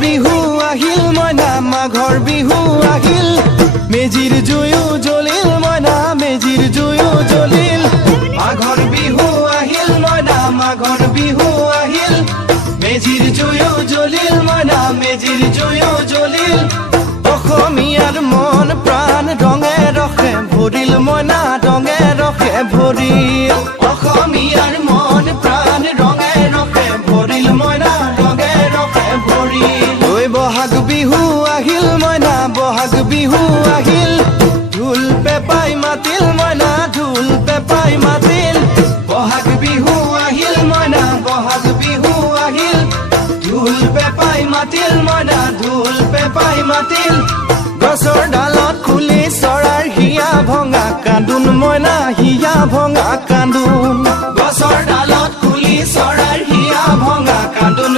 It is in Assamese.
বিহু আহিল মইনা মাঘৰ বিহু আহিল মেজিৰ জুয়ো জ্বলিল মইনা মেজিৰ জুয়ো জ্বলিল মাঘৰ বিহু আহিল মইনা মাঘৰ বিহু আহিল মেজিৰ জুয়ো জ্বলিল মইনা মেজিৰ জুয়ো জ্বলিল অসমীয়াৰ মন প্ৰাণ ৰঙে ৰখে ভৰিল মইনা ৰঙে ৰখে ভৰিল অসমীয়াৰ মন প্ৰাণ ৰঙে ৰখে ভৰিল মইনা ৰঙে ৰখে ভৰিল ঐ বহাগ বিহু আহিল মইনা বহাগ বিহু আহিল ঢোল পেপাই মাতিল মইনা ঢোল পেপাই মাতিল বহাগ বিহু আহিল মইনা বহাগ বিহু আহিল ঢোল পেপাই মাতিল মইনা ঢোল পেপাই মাতিল গছৰ ডালত খুলি চৰাৰ হিয়া ভঙা কান্দোন মইনা হিয়া ভঙা কান্দোন গছৰ ডালত খুলি চৰাৰ হিয়া ভঙা কান্দোন